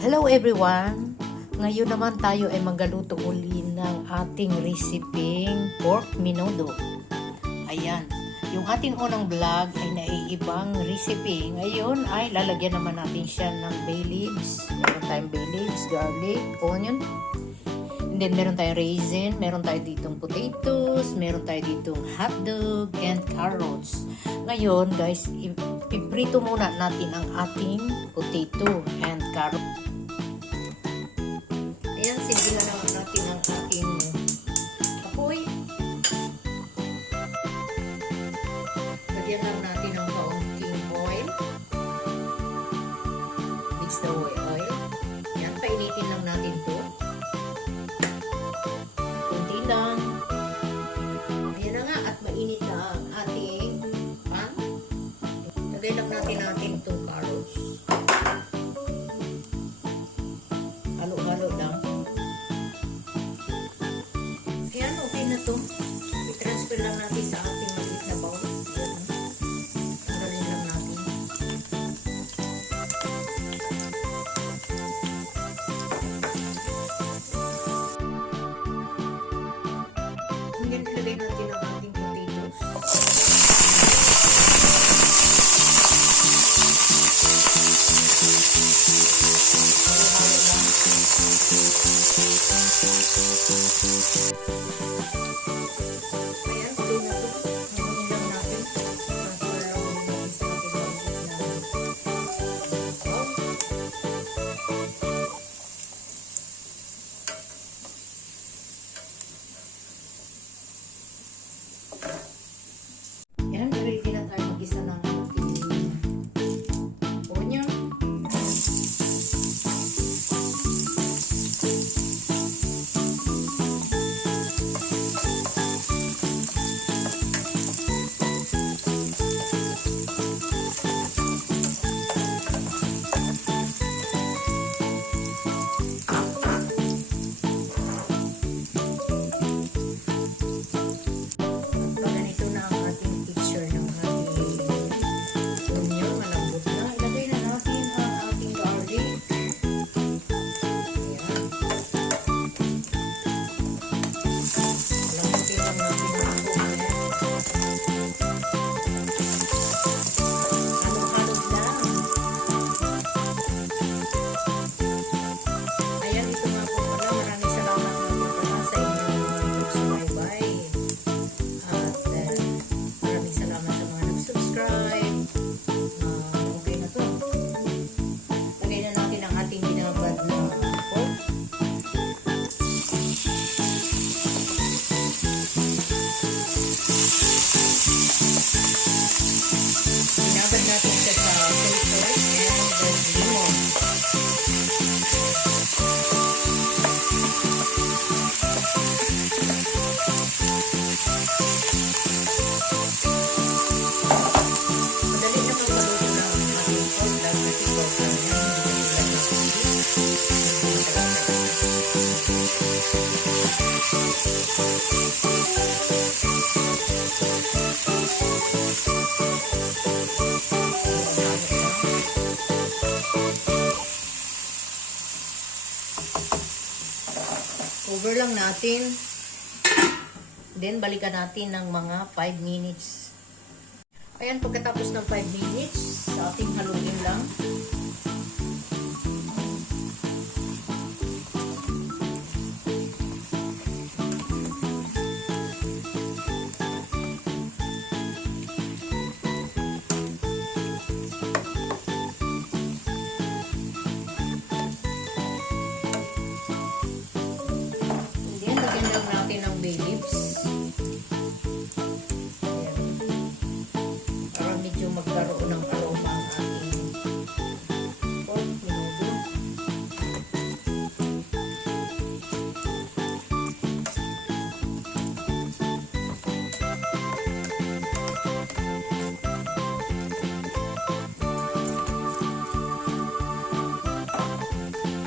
Hello everyone! Ngayon naman tayo ay magaluto uli ng ating resiping pork menudo. Ayan, yung ating unang vlog ay naiibang recipe. Ngayon ay lalagyan naman natin siya ng bay leaves. Meron tayong bay leaves, garlic, onion. And then meron tayong raisin, meron tayo ditong potatoes, meron tayo ditong hotdog, and carrots. Ngayon guys, iprito muna natin ang ating potato and carrot. Ayan, sindihan naman natin ang ating apoy. Lagyan lang natin ng kaunting oil. Mix the oil. Ayan, painitin lang natin ito. Kunti lang. Ayan na nga, at mainit na ang ating pan. Lagay lang natin itong carrots. Halo-halo lang. Ayan, okay na to. I-transfer lang natin sa ating maliit na bowl. Ayan. Tanggalin lang natin. Ayan, ilagay natin ang ating potatoes. Ayan, okay na ito. Ngayon lang natin. Transfer lang natin sa ating maliit na bowl. Ayan, ready na tayo mag-isa ng ating onion. Ganito na ang ating picture ng ating onion. Malambot na. Ilagay na natin ang ating garlic. Ayan. Lambutin lang natin ang onion. Halo-halo lang. Ayan, ito nga po pala. Maraming salamat natin pala sa inyong pagsubaybay. At maraming salamat sa mga nag-subscribe. Okay na to. Lagay na natin ang ating binabad na pork. Binabad natin siya sa soy sauce and red lemon. Madali naman maluto na ang ating pork dahil nag-pork lang yan. Hindi na over lang natin. Then, balikan natin ng mga 5 minutes. Ayan, pagkatapos ng 5 minutes, sa ating haluin lang. Then, lagyan lang natin ng bay leaves. Ayan. Para medyo magkaroon ng aroma ang ating pork menudo.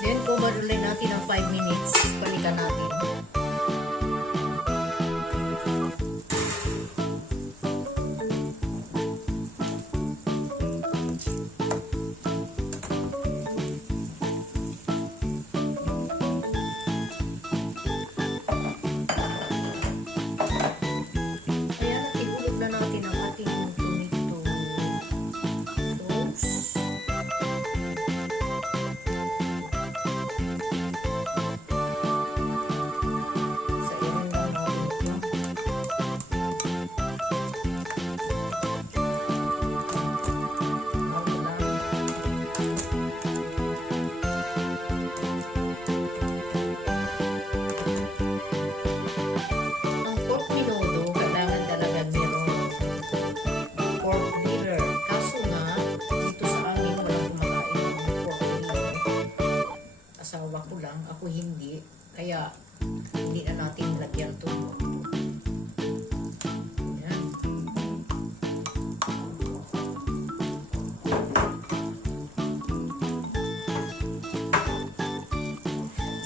Then, kung marulan natin ng 5 minutes, balikan natin. Kaya hindi na natin lagyan ito. Ayan.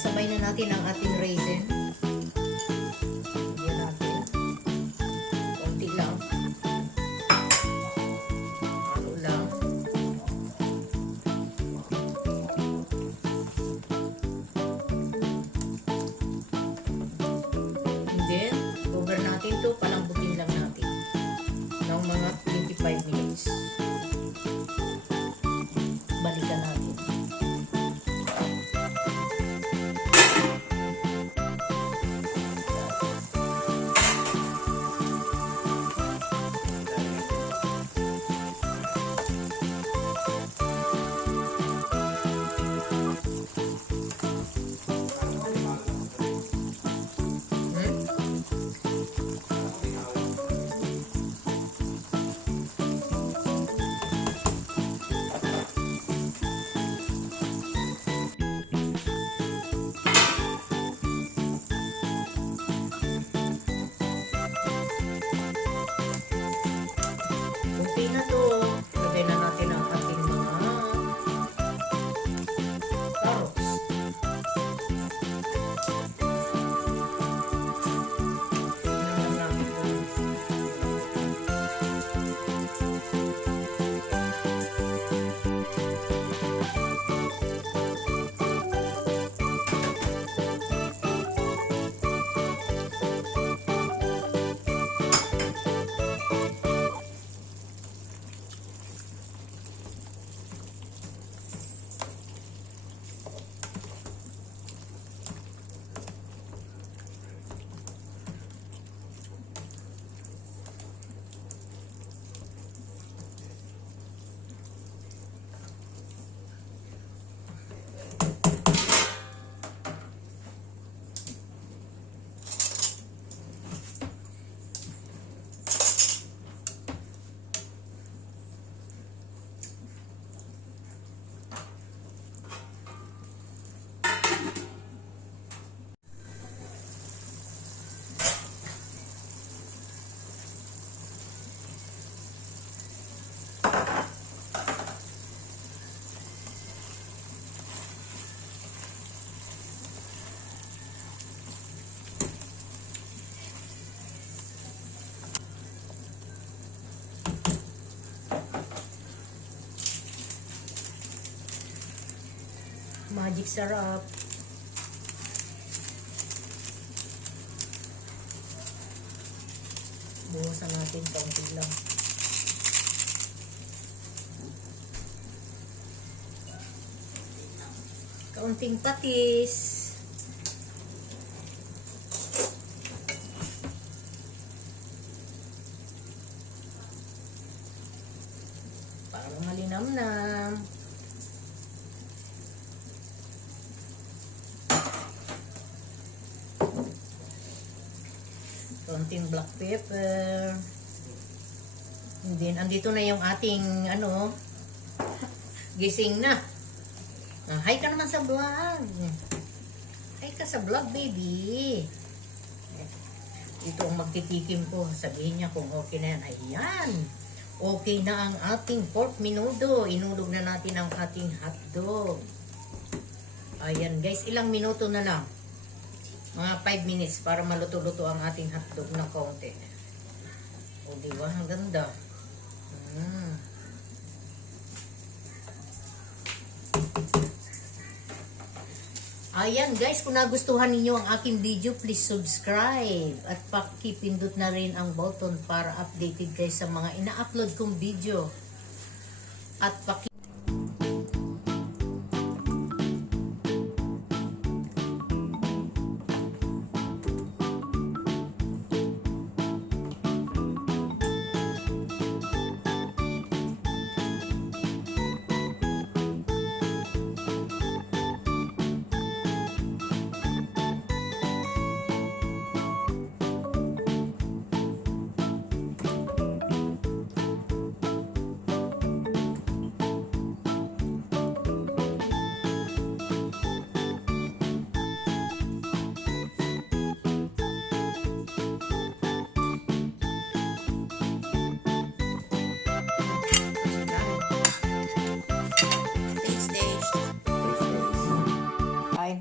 Sabay na natin ang ating raisin. Lagyan natin. Konti lang. Halo lang. Natin to, palambutin lang natin ng mga 25 minutes. Balikan natin. Okay na to. Lagay na natin ang ating mga carrots. Tingnan natin po. Magic sarap. Buhusan natin kaunti lang. Kaunting patis. Para malinamnam. Konting black pepper. And then, andito na yung ating, gising na. Hi ka naman sa vlog. Hi ka sa vlog, baby. Ito ang magtitikim ko. Sabihin niya kung okay na yan. Ayan. Okay na ang ating pork menudo. Inulog na natin ang ating hotdog. Ayan, guys. Ilang minuto na lang. Mga 5 minutes para maluto-luto ang ating hotdog na konti. O, diba? Ang ganda. Ayan, guys. Kung nagustuhan ninyo ang aking video, please subscribe. At pakipindot na rin ang button para updated kayo sa mga ina-upload kong video. At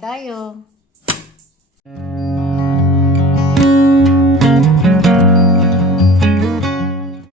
tayo.